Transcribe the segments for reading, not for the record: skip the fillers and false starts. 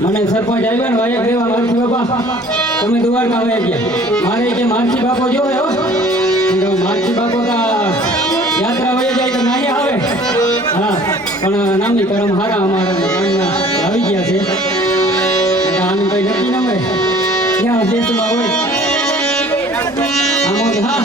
મને સરપંચ આવ્યા ને વાયા રેવા મારખી બાપા તમે દ્વારકા આવ્યા ગયા મારે કે મારખી બાપો જોવે હો મારખી બાપો યાત્રા વયા જાય તો નાહી આવે હા પણ નામની કરમ હારા અમારા આવી ગયા છે આનું કઈ નક્કી ન હોય ક્યાં દેશમાં હોય આમ હા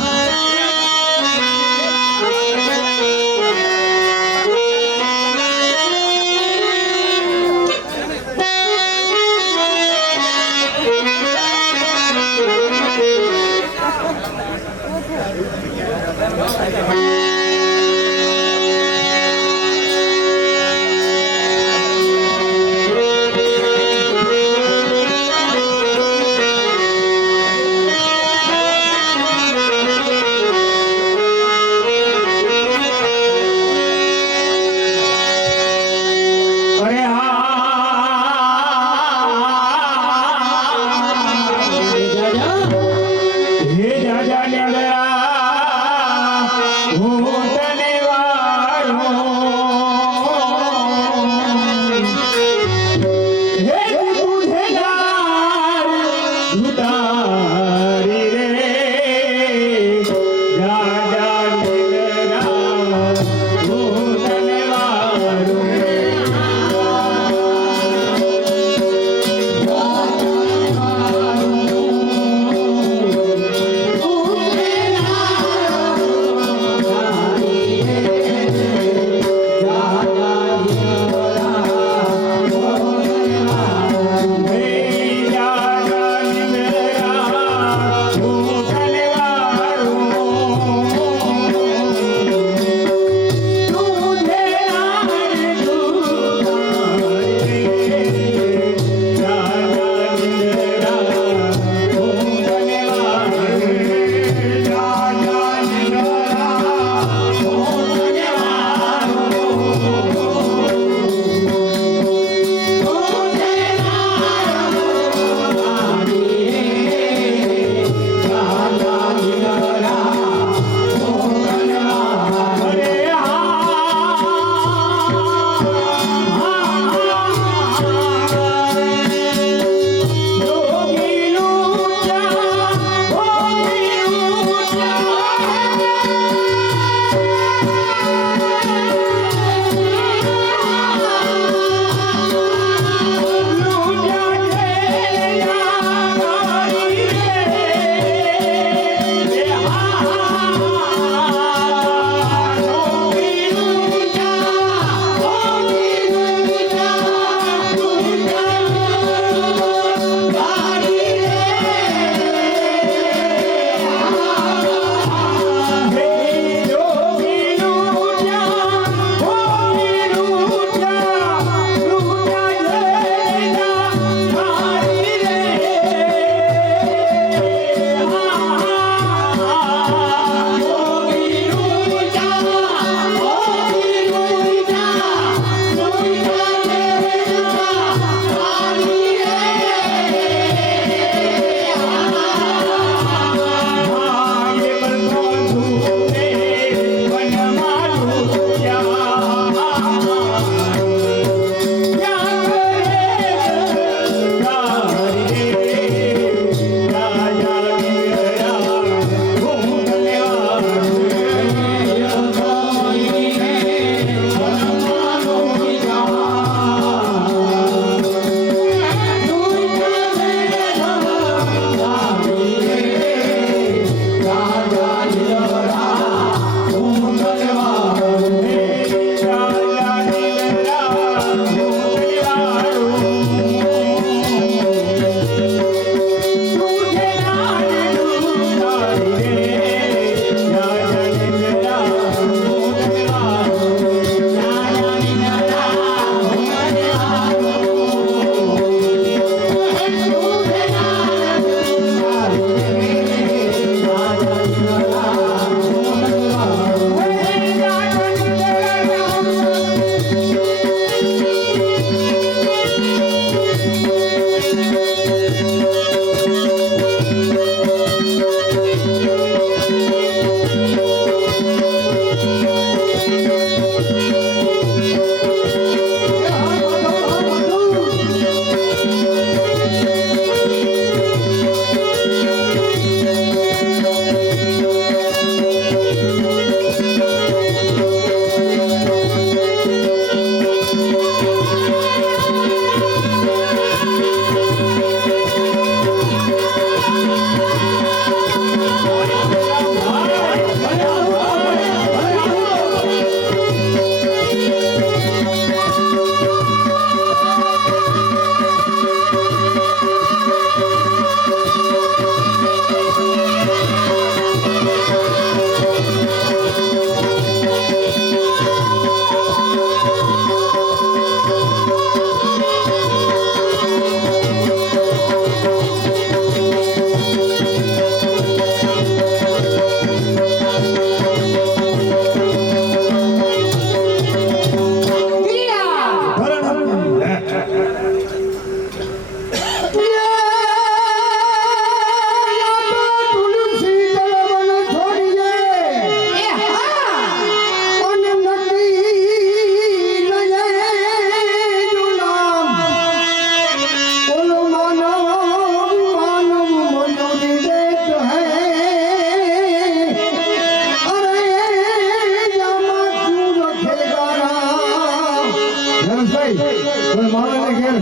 હવે માણસને ઘેર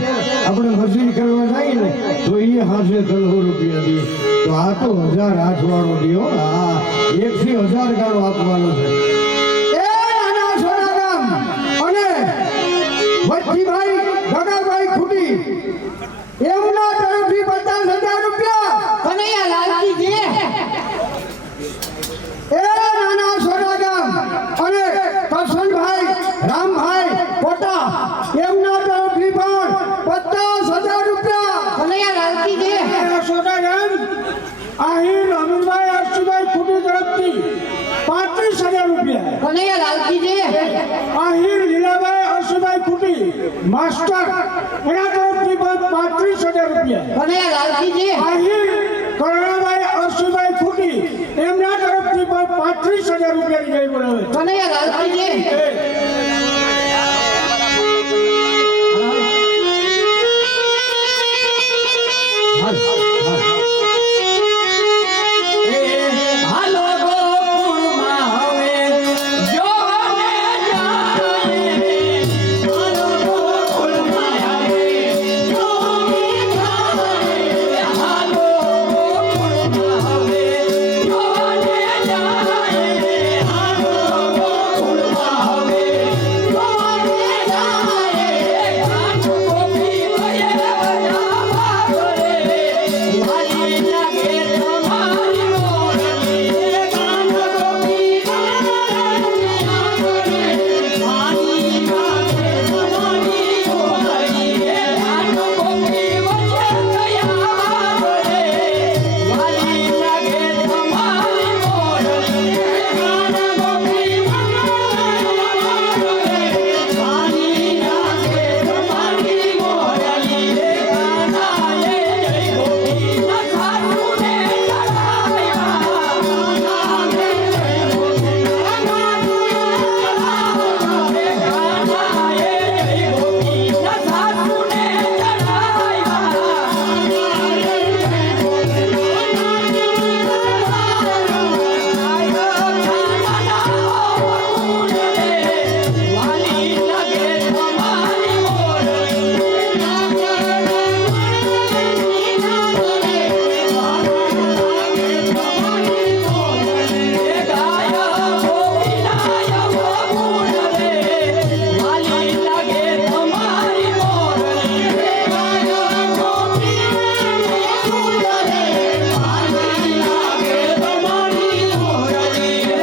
આપણે મજૂરી કરવા જાય ને તો એ 800 રૂપિયા દે તો આ તો 1008 વાળો દો હા 1 થી 1000 ગાળો આપવાનો છે એ નાના સોના ગામ અને વચ્ચીભાઈ ગગાભાઈ ખૂટી એમના તરફથી 50,000 રૂપિયા કનૈયા લાલજીજી એ નાના સોના ગામ અને કરશનભાઈ રામભાઈ કોટા એમના તરફથી પણ 50,000 રૂપિયા કનૈયા લાલજીજી સોના ગામ આહિર અમીરભાઈ અર્શુભાઈ ખૂટી તરફથી 35,000 રૂપિયા કનૈયા લાલજીજી આહિર લીલાભાઈ અર્શુભાઈ ખૂટી માસ્ટર એના તરફથી પણ 35,000 રૂપિયા કનૈયા લાલજીજી આહિર કરણાભાઈ અર્શુભાઈ ખૂટી એમના તરફથી પણ 35,000 રૂપિયાની જય બોલાવે કનૈયા લાલજીજી હાલ હાલ એ હાલો ગોકુળમાં હવે જોને જાય હાલો ગોકુળમાં હવે જોને જાય હાલો ગોકુળમાં હવે જોને જાય હાલો ગોકુળમાં હવે જોને જાય કાઠ ગોપી ભયે બજાવા કરે વાલી લાગે તમારી મોરલી કાન ગોપી મારનિયા કરે વાલી લાગે તમારી મોરલી કાન ગોપી વચ્ચે ગયા કરે વાલી લાગે તમારી મોરલી કાન ગોપી મારનિયા કરે વાલી લાગે તમારી મોરલી કાનાએ જય ગોપી નખાતુને ચડાયા કાનાએ જય ગોપી કાનાએ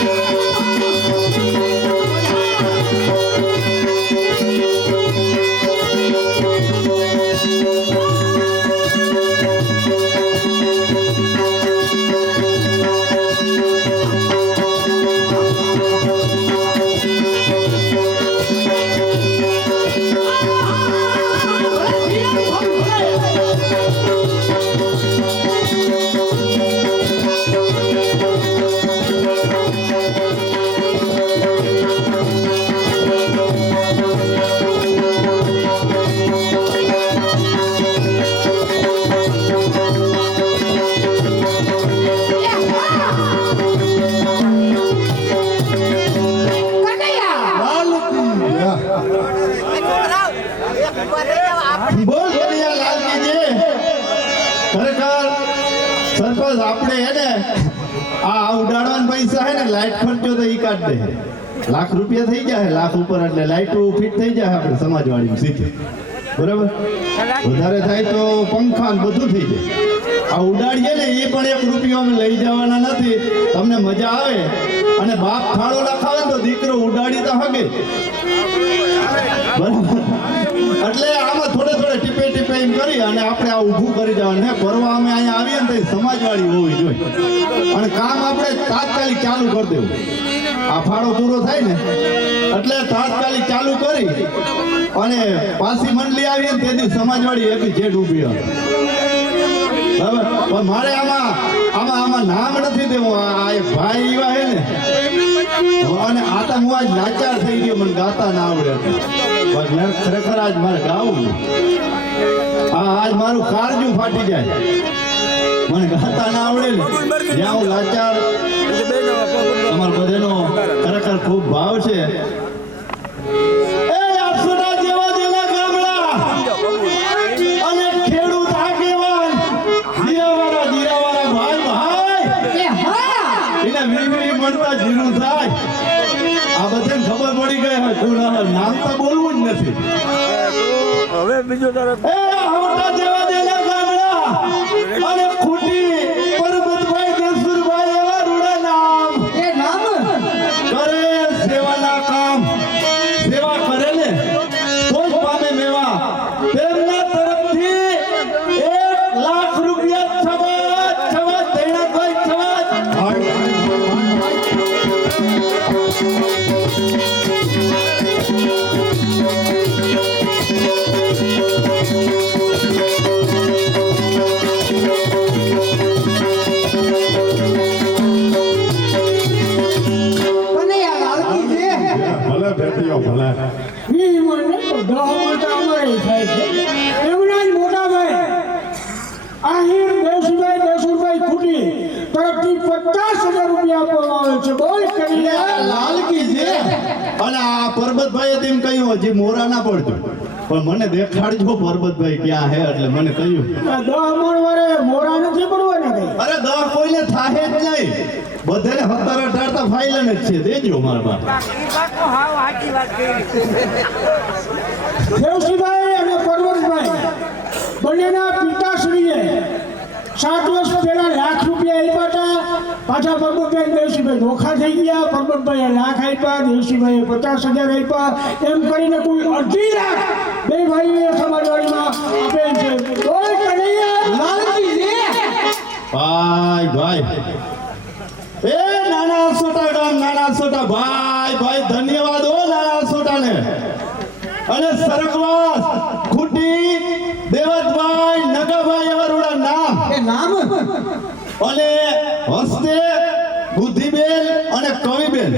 જય ગોપી નખાતુને વાલી લાગે તમારી બોલ કનૈયા લાલજીજી ખરેખર સરપંચ આપણે હે ને આ ઉડાડવાના પૈસા હે ને લાઈટ ખર્ચો તો ઈ કાઢ દે લાખ રૂપિયા થઈ જાય લાખ ઉપર એટલે લાઈટો ફિટ થઈ જાય આપણે સમાજવાડી સીધી બરાબર વધારે થાય તો પંખા ને બધું થઈ જાય આ ઉડાડીએ ને એ પણ 1 રૂપિયો અમે લઈ જવાના નથી તમને મજા આવે અને બાપ ફાળો લખાવે તો દીકરો ઉડાડી તો હગે બરાબર એટલે આમાં થોડે થોડે ટીપે ટીપે ટાઈમ કરી અને આપણે આ ઊભું કરી દેવાનું ને પરવા અમે અહીંયા આવીએ ને તો સમાજવાળી હોવી જોઈએ અને કામ આપણે તાત્કાલિક ચાલુ કરી દેવું. આ ફાળો પૂરો થાય ને એટલે તાત્કાલિક ચાલુ કરી અને પાછી મંડળી આવીએ ને તેથી સમાજવાળી એપી જેડ ઊભી હોય. બરાબર, પણ મારે આમાં નામ નથી દેવું. આ એક ભાઈ એવા હે ને અને આ તો હું આજ લાચાર થઈ ગયો, મને ગાતા ના આવડે પણ ખરેખર આજ મારે ગાવું. આજ મારું કાળજું ફાટી જાય, મને ગાતા ના આવડે ને જ્યાં હું લાચાર. તમારા બધાનો ખરેખર ખૂબ ભાવ છે. એ આપસોટા જેવા જેના ગામડા અને ખેડૂત આગેવાન જીરાવાળા ભાઈ એ હા એને વીવી મળતા જીરું થાય. આ બધાને ખબર પડી ગઈ હોય કોના નામ તો બોલવું જ નથી. હવે બીજો તરફ એ આવટા જેવા જેના ગામડા અને ખૂટી પરબતભાઈ દેસુરભાઈ એવા રૂડા નામ એ નામ કરે સેવાના કામ. સેવા કરે ને તો જ પામે મેવા. તેમના તરફથી 1 લાખ રૂપિયા છવા દેણાભાઈ છવા. કનૈયા લાલકી છે. ભલે ભેટીઓ ભલે. ઈ મને બધા મોટા અમારે થાય છે. એમના જ મોટા ભાઈ આહિર દેસુભાઈ ખૂટી તરફથી 50,000 રૂપિયા આપવામાં આવે છે. બોલ કનૈયા લાલકી છે. અને આ પરબતભાઈએ તેમ કહ્યું હજી મોરા ના પડજો પણ મને દેખાડજો પરબતભાઈ ક્યાં હે. એટલે મને કહ્યું આ 10 મણ વારે મોરા નથી પડવાના કઈ. અરે દહ કોઈને થાહે જ નહીં, બધાને 17-18 ફાઇલન જ છે. દેજો મારા બાપ. દેવસીભાઈ અને પરવતભાઈ બંનેના પિતાશ્રીએ 7 વર્ષ પહેલા લાખ રૂપિયા આપ્યા હતા. પાછા પરબતભાઈ દેવસીભાઈ નોખા થઈ ગયા. પરબતભાઈએ લાખ આપ્યા, દેવસીભાઈએ 50,000 આપ્યા. એમ કરીને કુલ 2.5 લાખ બે ભાઈઓએ સમાજવાડીમાં આપેલ છે. બોલ કનૈયા લાલકી છે. ભાઈ એ નાના સોટા ગામ નાના સોટા ભાઈ ધન્યવાદ હો નાના સોટાને. અને સરકવાસ ખૂટી દેવતભાઈ નગાભાઈ એવા રૂડા નામ એ નામ અને હસ્તે બુદ્ધિબેન અને કવિબેન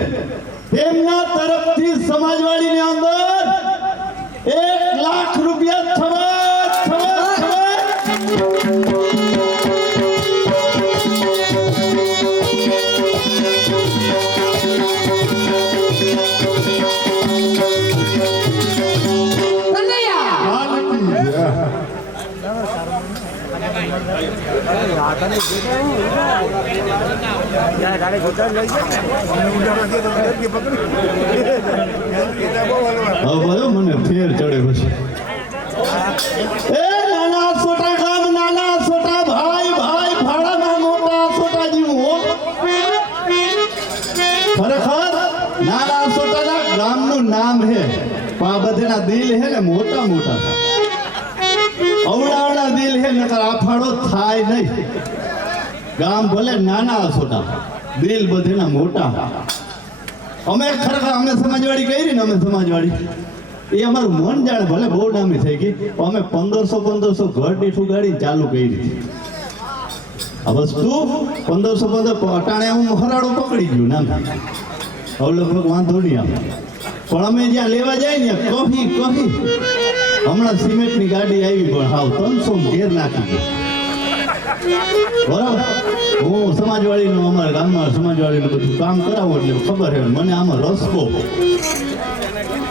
તેમના તરફથી સમાજવાડીની અંદર 1 લાખ રૂપિયા છવા. કનૈયા હવે મને ફેર ચડે પછી. એ નાના સોટા ગામ નાના સોટા ભાઈ ભાડાના મોટા સોટા જીવું હો. ખરેખર નાના સોટાના ગામનું નામ હે પણ આ બધાના દિલ હે ને મોટા મોટા. અવડાવડા દિલ હે નકર આ ફાળો થાય નહીં. ગામ ભલે નાના સોટા દિલ બધાના મોટા. અમે ખરેખર અમે સમાજવાડી કરી ને અમે સમાજવાડી એ અમારું મન જાણે ભલે બહુ નામી થઈ ગઈ પણ અમે 1500 ઘર દીઠું ગાડી ચાલુ કરી હતી. આ વસ્તુ 1515 અટાણે હું હરાડો પકડી ગયું નામ હવે લગભગ વાંધો નહીં આવે પણ અમે જ્યાં લેવા જાય ને કહી હમણાં સિમેન્ટની ગાડી આવી પણ હાવ 300 ઘેર નાખી ગઈ. બરાબર, હું સમાજવાડીનું અમારા ગામમાં સમાજવાડીનું બધું કામ કરાવું એટલે ખબર છે મને આમાં રસ બહુ.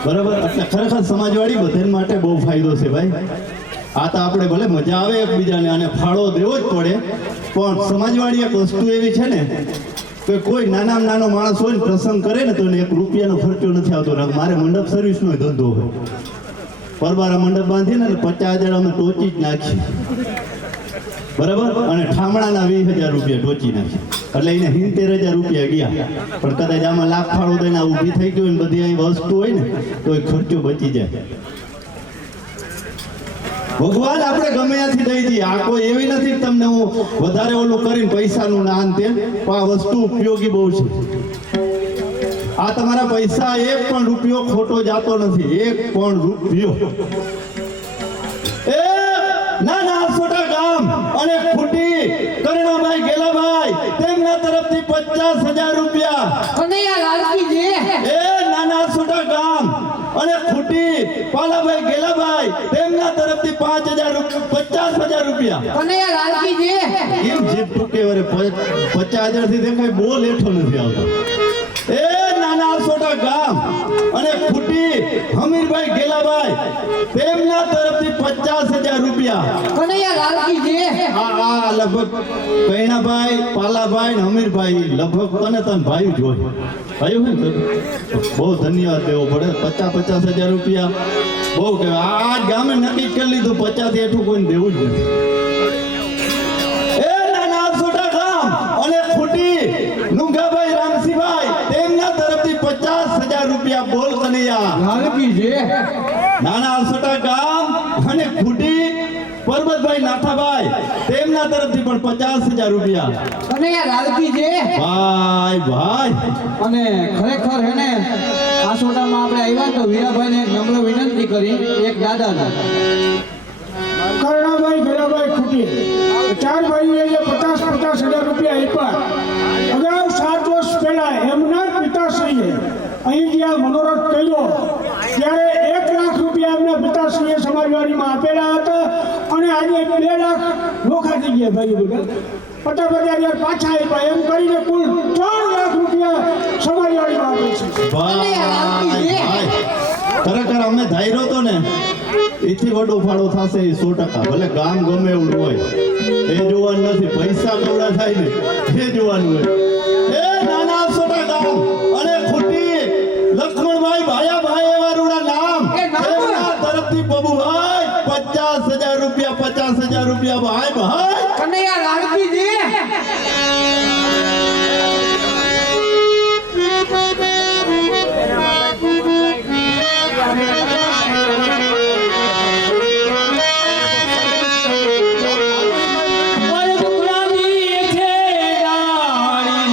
બરાબર, એટલે ખરેખર સમાજવાડી બધાને માટે બહુ ફાયદો છે ભાઈ. આ તો આપણે ભલે મજા આવે એકબીજાને અને ફાળો દેવો જ પડે પણ સમાજવાડી એક વસ્તુ એવી છે ને કે કોઈ નાનામાં નાનો માણસ હોય ને પ્રસંગ કરે ને તો એને 1 રૂપિયાનો ખર્ચો નથી આવતો. મારે મંડપ સર્વિસનો ધંધો હોય. પરબારા મંડપ બાંધીને 50,000 અમે ટોચી જ નાખી. બરાબર, અને ઠામણાના 20,000 રૂપિયા ટોચી નાખી એટલે એને 70,000 રૂપિયા ગયા. પણ કદાચ આમાં લાખ ફાળો દઈને ઊભી થઈ ગયું ને બધી અહીં વસ્તુ હોય ને તો એ ખર્ચો બચી જાય. ભગવાન આપણે ગમે ત્યાંથી દઈ દઈએ. આ કોઈ એવી નથી કે તમને હું વધારે ઓલું કરીને પૈસાનું નાન તેમ, પણ આ વસ્તુ ઉપયોગી બહુ છે. આ તમારા પૈસા એક પણ રૂપિયો ખોટો જાતો નથી, એક પણ રૂપિયો. એ નાના સોટા ગામ અને ખૂટી કરણાભાઈ ગેલાભાઈ તેમના તરફથી 50,000 રૂપિયા. કનૈયા લાલજીજી એ નાના સોટા ગામ અને ખૂટી પાલાભાઈ ગેલાભાઈ તેમના તરફથી 50,000 રૂપિયા. કનૈયા લાલજીજી એમ જીભ ટૂંકે વરે 50,000 થી દેખાય બોલ હેઠો નથી આવતો. એ નાના સોટા ગામ અને ખૂટી હમીરભાઈ ગેલાભાઈ તેમના તરફથી 50,000 રૂપિયા. કનૈયા લાલજીજી આ લગભગ કૈણાભાઈ પાલાભાઈ ને હમીરભાઈ લગભગ તને ભાઈ જ હોય. ભાઈ હોય ને બહુ ધન્યવાદ દેવો પડે. 50,000 રૂપિયા બહુ કહેવાય. આ જ ગામે નક્કી કરી લીધું 50 થી હેઠું કોઈને દેવું જ નથી. એ નાના સોટા ગામ અને ખૂટી નુંગાભાઈ રામસિંહભાઈ તેમના તરફથી 50,000 રૂપિયા. બોલ કનૈયા લાલજીજી નાના સોટા ગામ અને ખૂટી પરબતભાઈ નાથાભાઈ તેમના તરફથી પણ 50,000 રૂપિયા. કનૈયા લાલજીજી ભાઈ ભાઈ અને ખરેખર હે ને આ સોટામાં આપણે આવ્યા તો વીરાભાઈને એક નમ્ર વિનંતી કરી એક દાદાના કરણાભાઈ ગેલાભાઈ ખૂટી ચાર ભાઈઓએ 50,000 રૂપિયા આપ્યા. અગાઉ 7 વર્ષ પહેલા એમના જ પિતાશ્રીએ અહીં જ્યાં મનોરથ કર્યો ત્યારે 1 લાખ રૂપિયા એમના પિતાશ્રીએ સમાજવાડીમાં આપેલા હતા અને આજે 2 લાખ નોખા થઈ ગયા ભાઈ બધા. 50,000 પાછા આપ્યા એમ કરીને કુલ 4 લાખ રૂપિયા સમાજવાડીમાં આપે છે. ભાઈ ભાઈ ખરેખર અમે ધાર્યો તો ને એથી વડો ફાળો થશે એ 100%. ભલે ગામ ગમે એવું હોય એ જોવાનું નથી, પૈસા કેવડા થાય ને એ જોવાનું હોય. એ નાના સોટા ગામ અને ખૂટી લક્ષ્મણભાઈ ભાયાભાઈ એવા રૂડા નામ એમના તરફથી બબુભાઈ 50,000 રૂપિયા. 50,000 રૂપિયા ભાઈ ભાઈ. કનૈયા લાલજીજી ઓય ગુલાબી છે ડાળી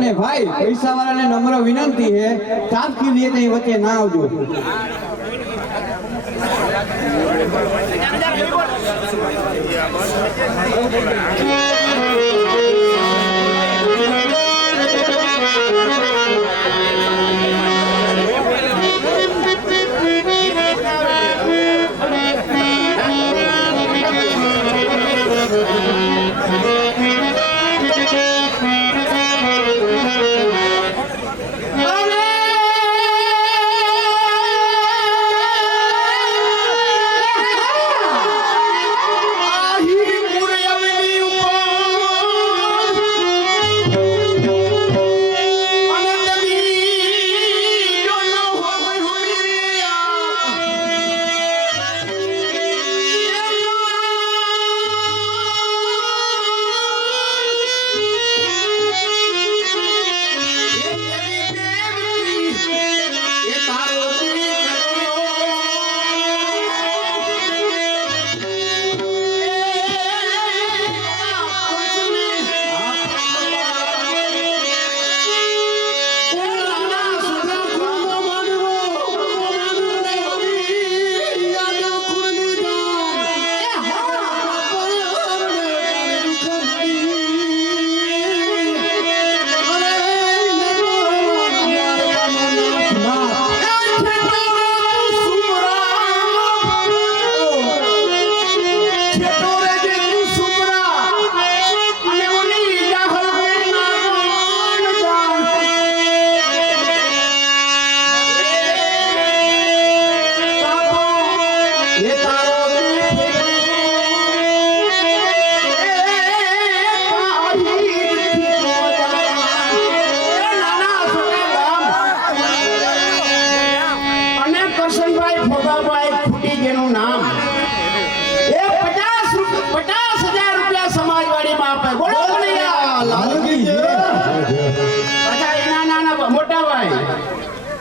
અને ભાઈ પૈસા વાળાને નમ્ર વિનંતી છે તાપકી लिए કઈ વચ્ચે ના આવજો.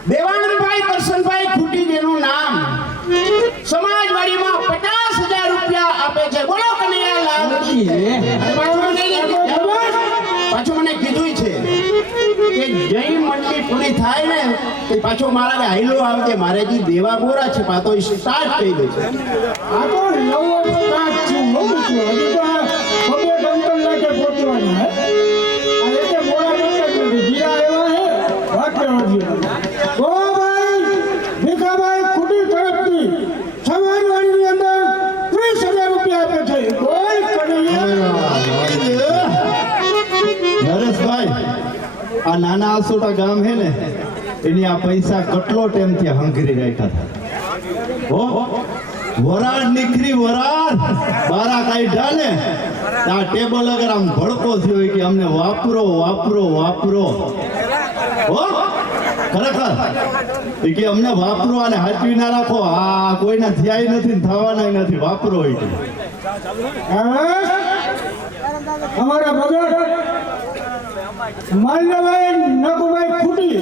દેવાનંદભાઈ કરશનભાઈ ખૂટી જેનું નામ સમાજવાડીમાં 50,000 રૂપિયા આપે છે. બોલો કનૈયાલાલ કી જય. પાછું મને કીધું છે કે જઈ મંડળી પૂરી થાય ને તે પાછો મારા હાઈલો આવજે, મારે જે દેવા ગોરા છે પાછો સ્ટાર્ટ થઈ ગઈ છે. આ તો નવો સ્ટાર્ટ છે, નવું છે. હજી તો આ ખબર ડંકલ લાગે પહોંચવાની હે. આ એટલે મોડા ડંકલ નથી, જીરા એવા હે વાકે વાજી. ઓ ભાઈ ભીખાભાઈ ખુટી તરફથી સમાજવાડીની અંદર 30,000 રૂપિયા આપે છે. બોલ કનૈયા. નરેશભાઈ, આ નાના આસોટા ગામ હે ને એની આ પૈસા કેટલો ટાઈમથી હંગરી રાખ્યા હતા. હો વરાળ નીકળી, વરાળ બારા કાઢ્યા ને આ ટેબલ અગર આમ ભડકો થયો હોય કે અમને વાપરો વાપરો વાપરો. હો ખરેખર એ કે અમને વાપરો અને હાચવી ના રાખો. આ કોઈના થયા નથી ને થવાના નથી, વાપરો હોય કે અમારા બગડ માલ્યભાઈ નગુભાઈ ખૂટી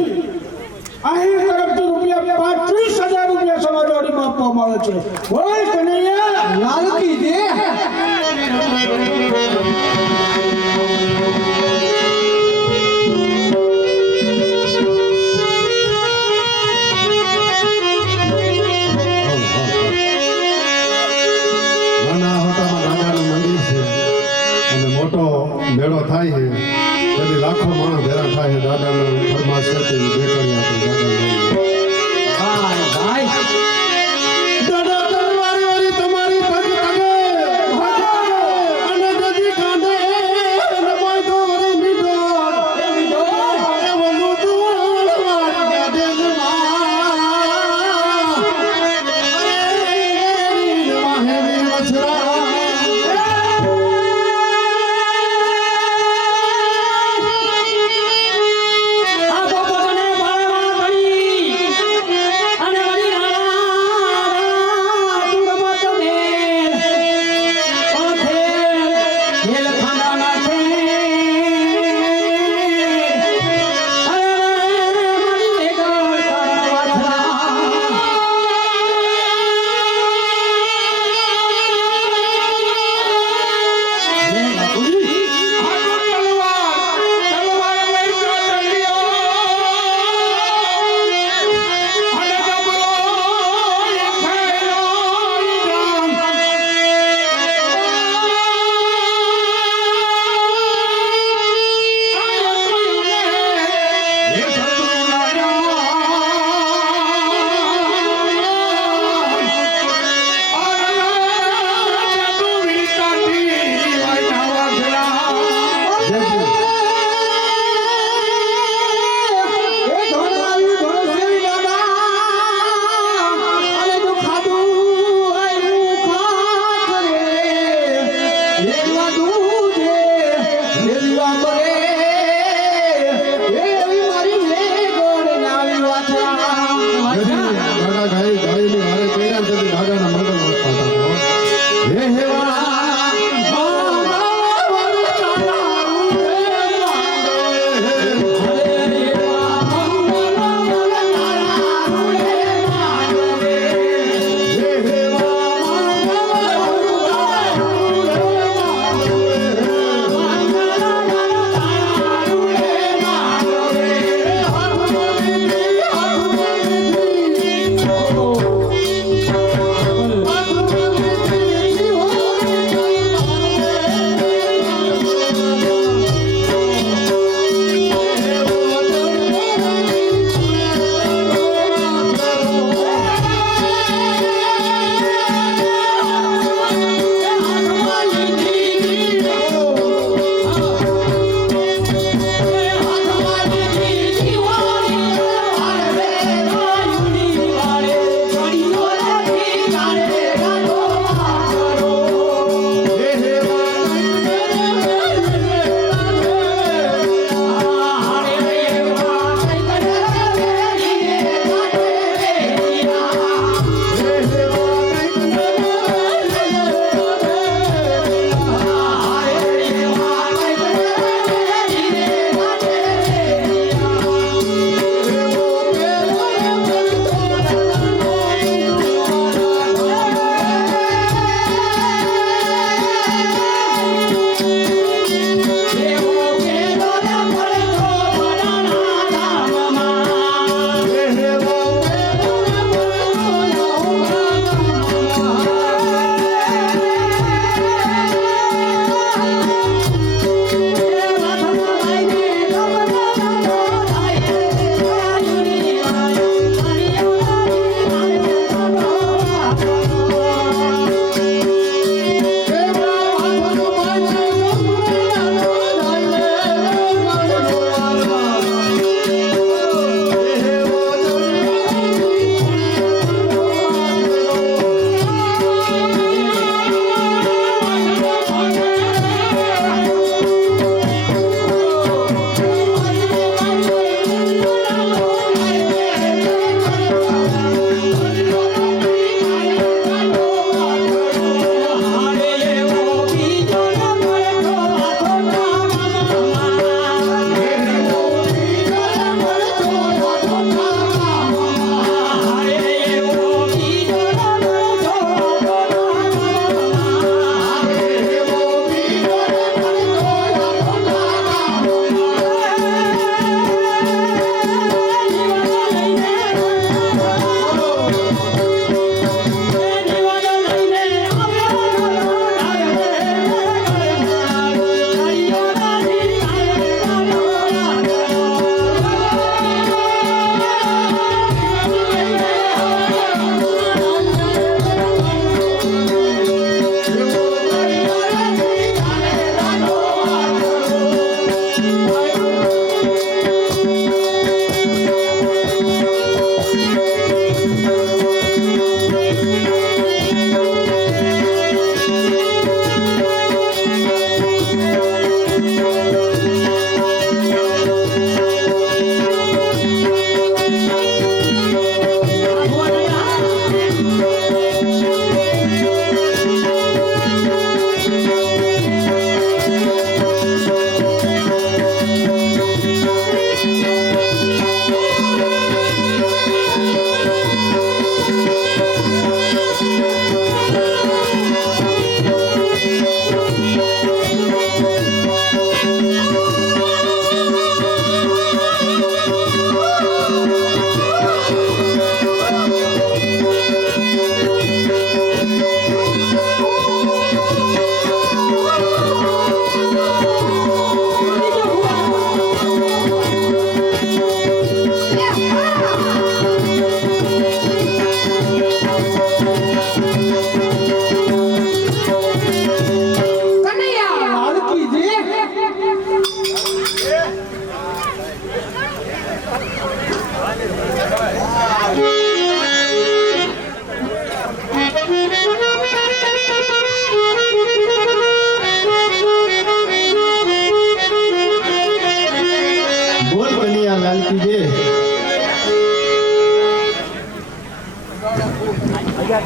આહિર તરફથી રૂપિયા 35,000 રૂપિયા સમાજવાડીમાં આપવામાં આવે છે. બોલ કનૈયા લાલ કી જય. નાના હોટામાં દાદાનું મંદિર છે અને મોટો મેળો થાય છે. બધી લાખો માણસ ભેગા થાય છે. દાદાના ફરમાશ છે તે બેકરી આપે દાદાને. ભાઈ દાદા તલવારી તમારી પગ તગે અને ગદી કાંધે અને મોઢો વરે મીઠો એ મીઠો એ વલુ તું વાળવા દે માં અરે વીર વછરા આ બાપા મને બાળવા પડી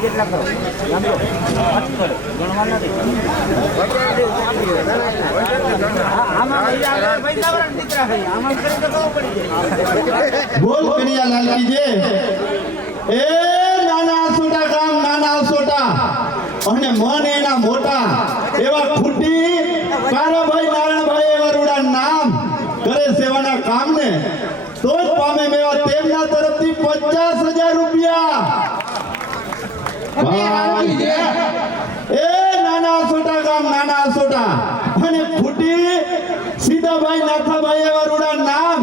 બોલ કનૈયા લાલ કી જય. એ નાના સોટા ગામ નાના સોટા અને મન એના મોટા એવા ખૂટી કારાભાઈ નારાયણભાઈ એવા રૂડા નામ કરે સેવાના કામને તો જ પામે મેવા તેમના તરફથી 50,000 રૂપિયા. એ નાના સોટા ગામ નાના સોટા અને ખૂટી સીધાભાઈ નાથાભાઈ એવા રૂડા નામ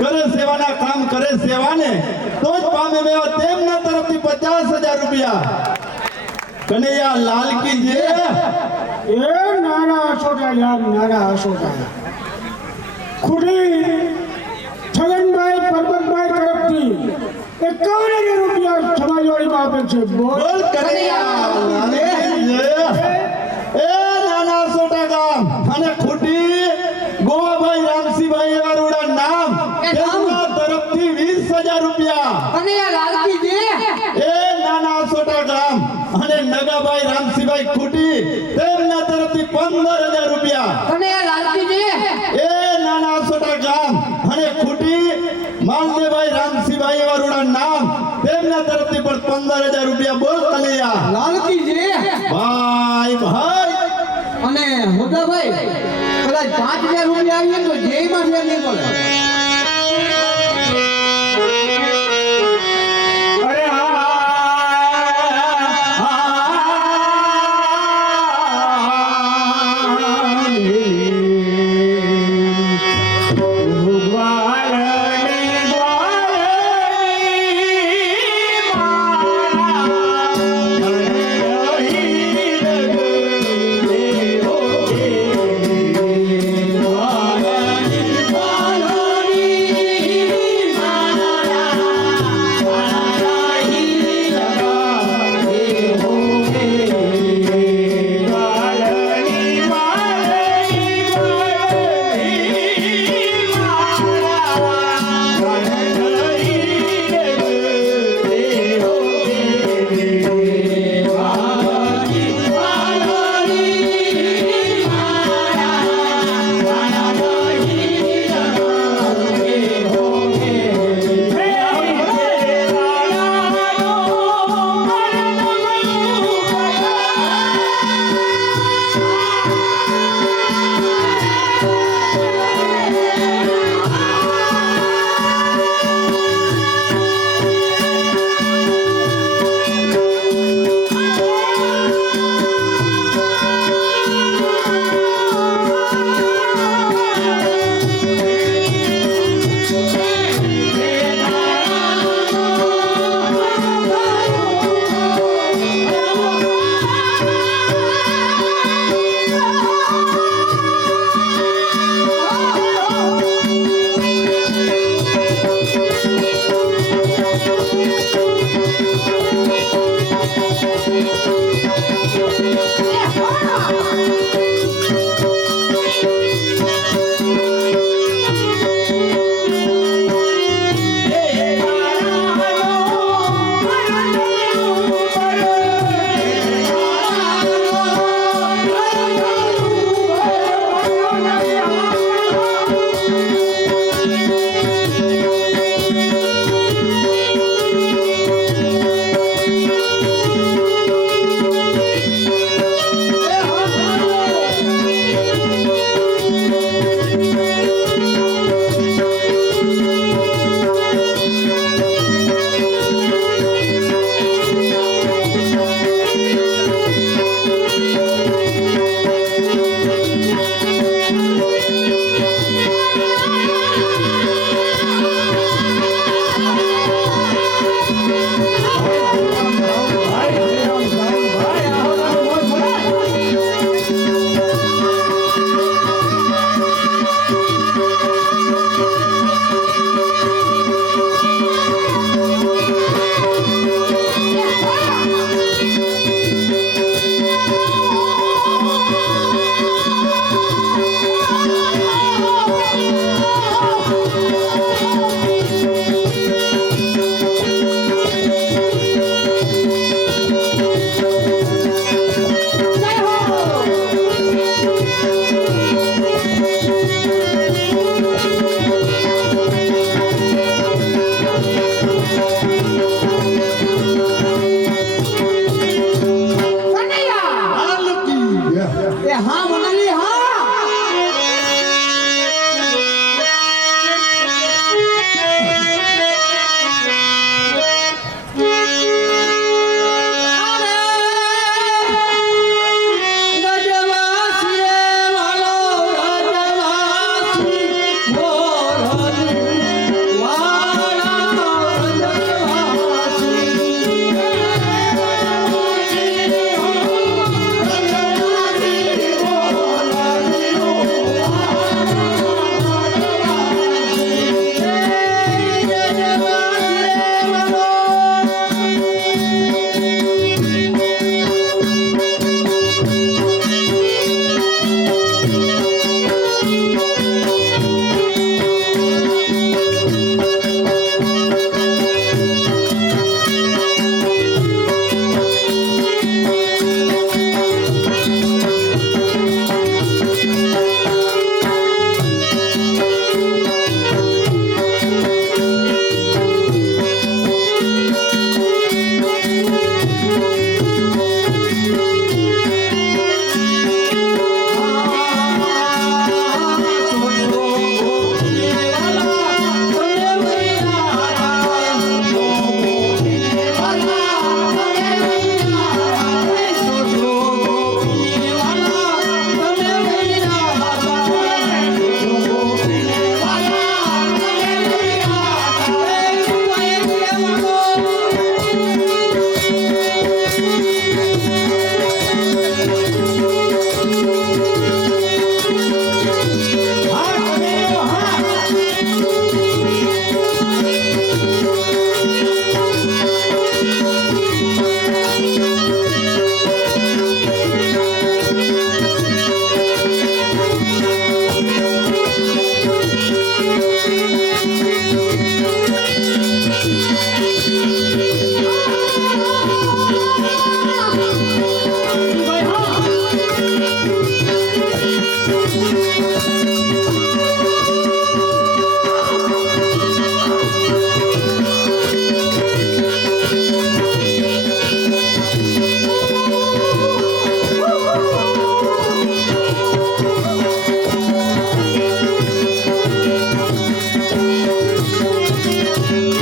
કરે સેવાના કામ કરે સેવાને તો જ પામે મેવા તેમના તરફથી 50,000 રૂપિયા. કનૈયા લાલ કી જય. એ નાના અસોટા યાર નાના અસોટા ખુદી છગનભાઈ પરબતભાઈ તરફથી 51,000 રૂપિયા સમાજવાડીમાં આપે છે. બોલ બોલ કનૈયા લાલ કી જય. એ નાના સોટા ગામ અને ખૂટી ગોવાભાઈ રામસિંહભાઈ એવા રૂડા નામ તેમના તરફથી 20,000 રૂપિયા. એ નાના સોટા ગામ અને નગાભાઈ રામસિંહભાઈ ખૂટી તેમના તરફથી 15,000 રૂપિયા. એ નાના સોટા ગામ અને ખૂટી માલદેવભાઈ રામસિંહભાઈ એવા રૂડા નામ તેમના તરફથી પણ 15,000 રૂપિયા. બોલ કનૈયા લાલકી જે ભાઈ ભાઈ. અને હોદાભાઈ કદાચ 5,000 રૂપિયા આવીએ તો જેમાં ફેર નહીં પડે. અરે એ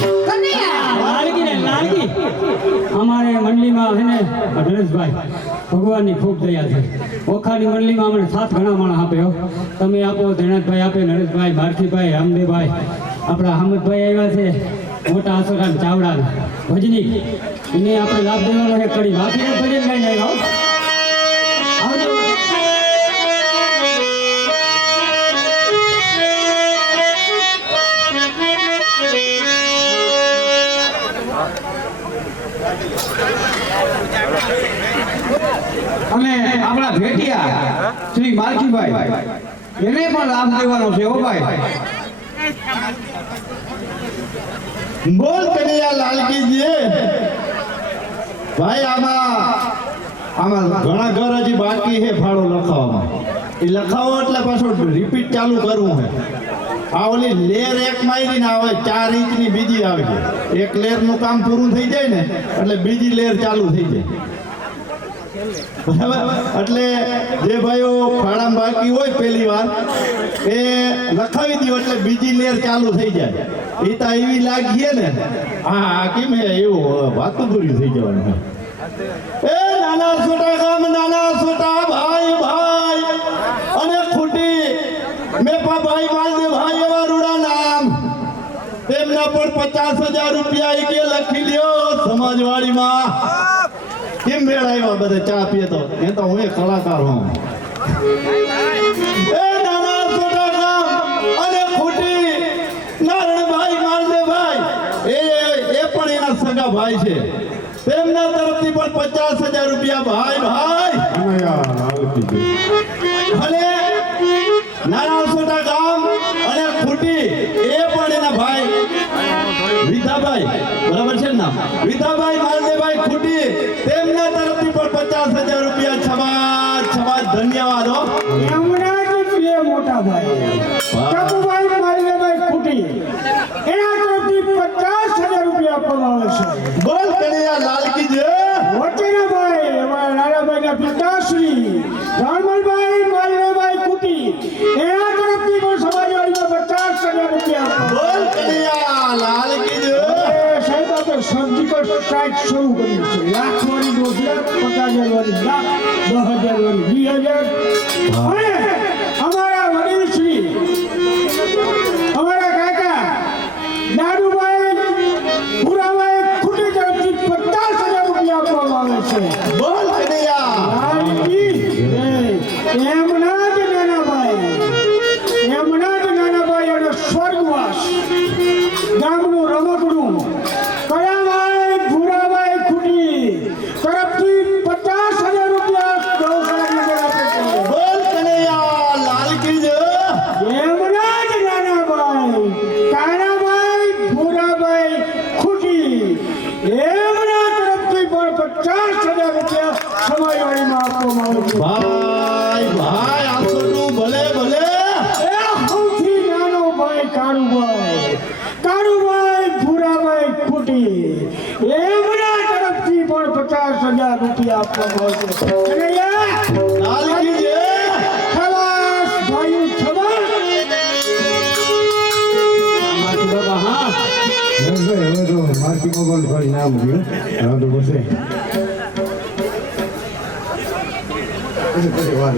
લાલકી ને લાલકી અમારે મંડળીમાં છે ને નરેશભાઈ ભગવાનની ખૂબ દયા છે ઓખાની મંડળીમાં અમને 7 ઘણા માણસ આપ્યો તમે આપો ધેણતભાઈ આપે નરેશભાઈ ભારતીભાઈ રામદેવભાઈ આપણા અહમદભાઈ આવ્યા છે મોટા આસોરા ચાવડા ભજની એને આપણે લાભ દેવાનો છે કડી બાકી ભજન ગાઈને આવ્યા હો. આવજો અને આપણા ભેટિયા શ્રી માલજીભાઈ એને પણ લાભ દેવાનો છે હો ભાઈ. બોલ કનૈયા લાલકીજી ભાઈ આમાં ઘણા ઘર હજી બાકી છે ફાળો લખાવવામાં એ લખાવો એટલે પાછું રિપીટ ચાલુ કરવું છે આ ઓલી લેર એક મારી ને આવે 4 ઇંચની બીજી આવે છે એક લેર નું કામ પૂરું થઈ જાય ને એટલે બીજી લેર ચાલુ થઈ જાય બરાબર એટલે જે ભાઈઓ ફાળામાં બાકી હોય પહેલી વાર એ લખાવી દો એટલે બીજી લેર ચાલુ થઈ જાય એ તો એવી લાગીએ ને હા કેમ એવું વાતું પૂરી થઈ જવાનું એ નાના છોટા ગામ નાના છોટા ભાઈ ભાઈ અને ખૂટી મેપા ભાઈ માલદેવ ભાઈ એવા રૂડા નામ તેમના પર 50,000 રૂપિયા એ કે લખી લ્યો સમાજવાડીમાં કેમ મેળ આવ્યા બધા ચા પીએ તો એ તો હું કલાકાર હું એ નાના છોટા ગામ અને ખૂટી નારણભાઈ માલદેવભાઈ એ પણ એના સગા ભાઈ છે તેમના તરફથી પણ 50,000 રૂપિયા ભાઈ ભાઈ અને નાના છોટા ગામ અને ખૂટી એ પણ એના ભાઈ વિધાભાઈ બરાબર છે ને વિધાભાઈ માલદેવભાઈ ખૂટી તેમના તરફથી પણ 50,000 રૂપિયા છબાદ છબાદ ધન્યવાદ હો એમના જ બે મોટા ભાઈ ટપુભાઈ માલદેવભાઈ ખૂટી એના તરફથી 50,000 રૂપિયા આપવામાં આવે છે. બોલ કનૈયા લાલકી જય વચ્ચેના ભાઈ એવા નાનાભાઈના પિતાશ્રી રામલભાઈ માલદેવભાઈ ખૂટી એના તરફથી પણ સમાજવાડીમાં 50,000 રૂપિયા આપવામાં બોલ કનૈયા લાલકી જય સાહેબ આપણે સર્જિકલ સ્ટ્રાઇક શરૂ કરી છે લાખવાળી 2,000 50,000 વાળી લાખ 10,000 વાળી 20,000 અને અમારા વડીલ શ્રી અમારા કાકા દાદુભાઈ ભુરાભાઈ ખૂટી તરફથી 50,000 રૂપિયા આપવામાં આવે છે. બોલ કનૈયા લાલજી એમના જ નાનાભાઈ અને સ્વર્ગવાસ ગામનું રમકડું કયાભાઈ ભુરાભાઈ ખૂટી તરફથી 50,000 રૂપિયા ગૌશાળાની અંદર આપે છે. બોલ કનૈયા લાલકી જય એમના જ નાનાભાઈ કાનાભાઈ ભુરાભાઈ ખૂટી એમના તરફથી પણ 50,000 રૂપિયા સમાજવાડીમાં આપવામાં આવે છે. ભાઈ ભાઈ આસોટું ભલે ભલે એ સૌથી નાનો ભાઈ કાળુભાઈ ભુરાભાઈ ખૂટી એમના તરફથી પણ 50,000 રૂપિયા આપવામાં આવે છે. અને લાલકી જય ખલાસ ભાઈઓ ખબર માટી બાબા હા હવે તો માર્કી મોબાઈલ ખાલી નામ ગયું હવે તો બસે પછી વાર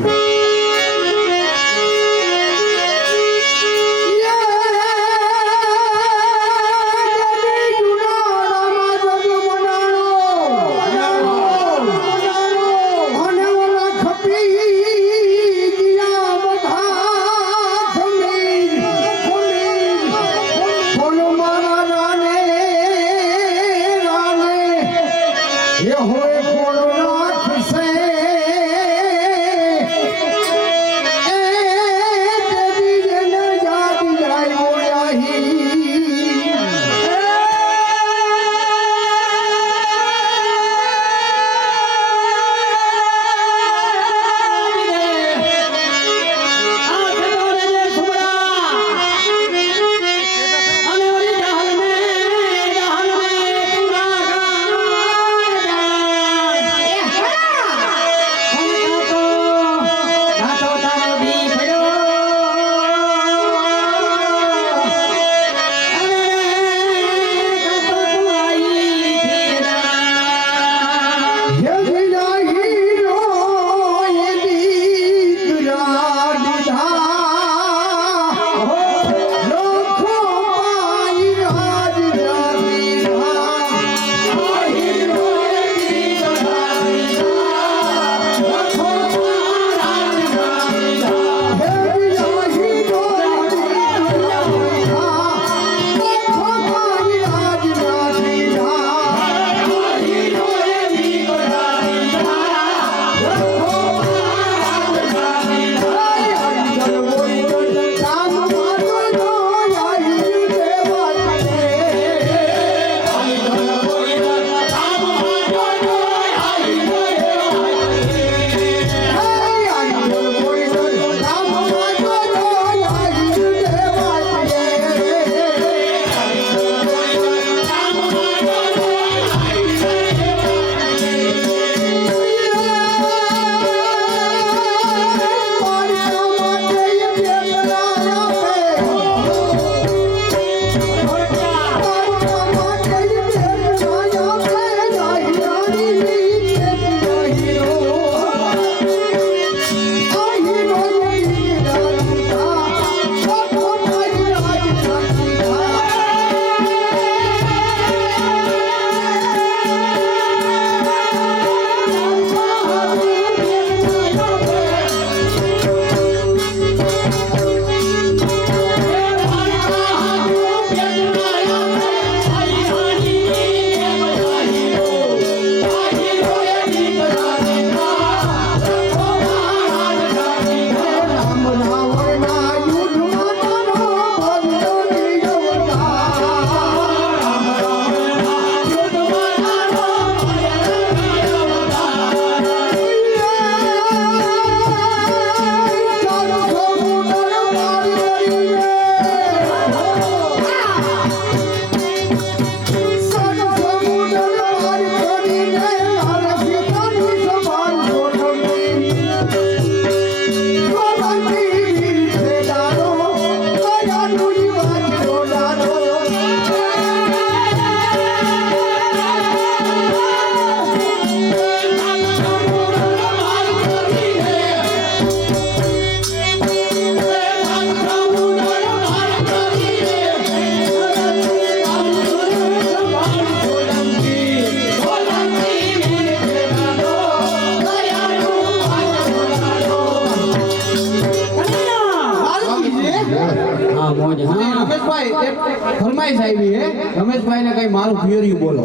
હા મોજ અને હા રમેશભાઈ એક ફરમાઈશ આવી હે રમેશભાઈને કઈ મારું થિયરી બોલો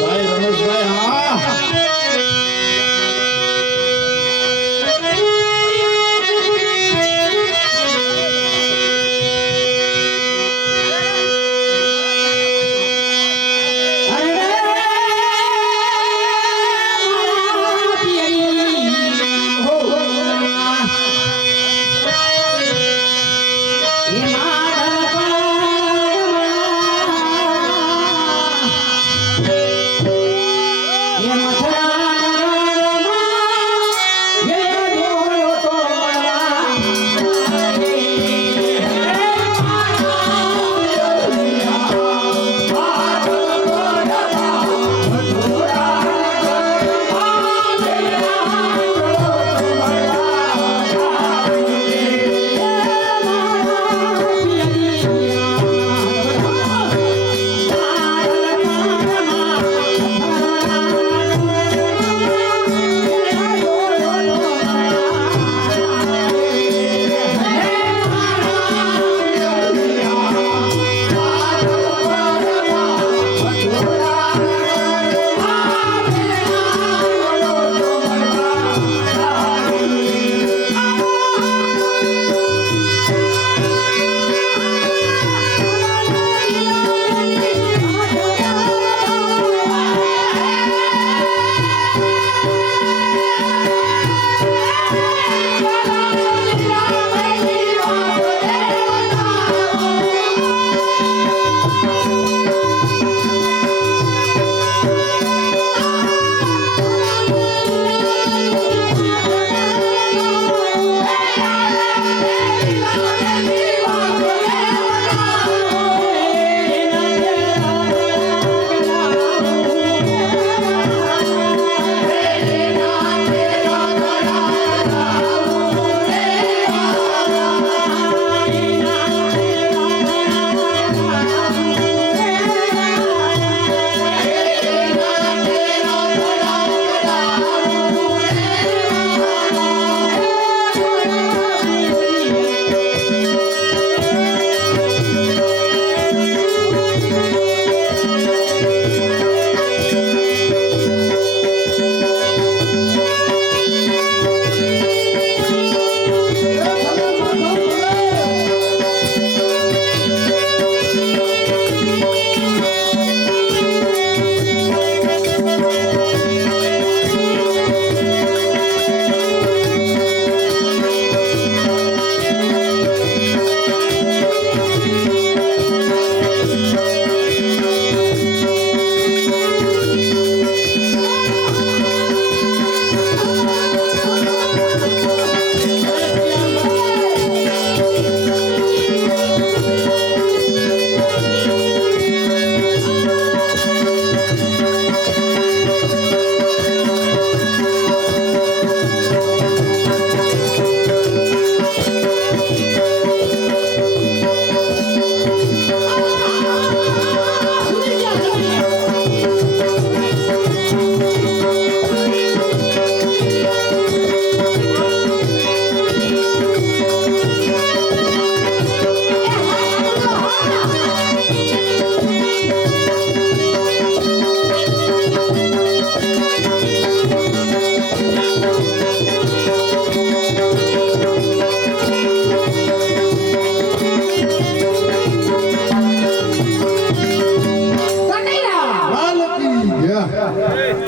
ભાઈ રમેશભાઈ હા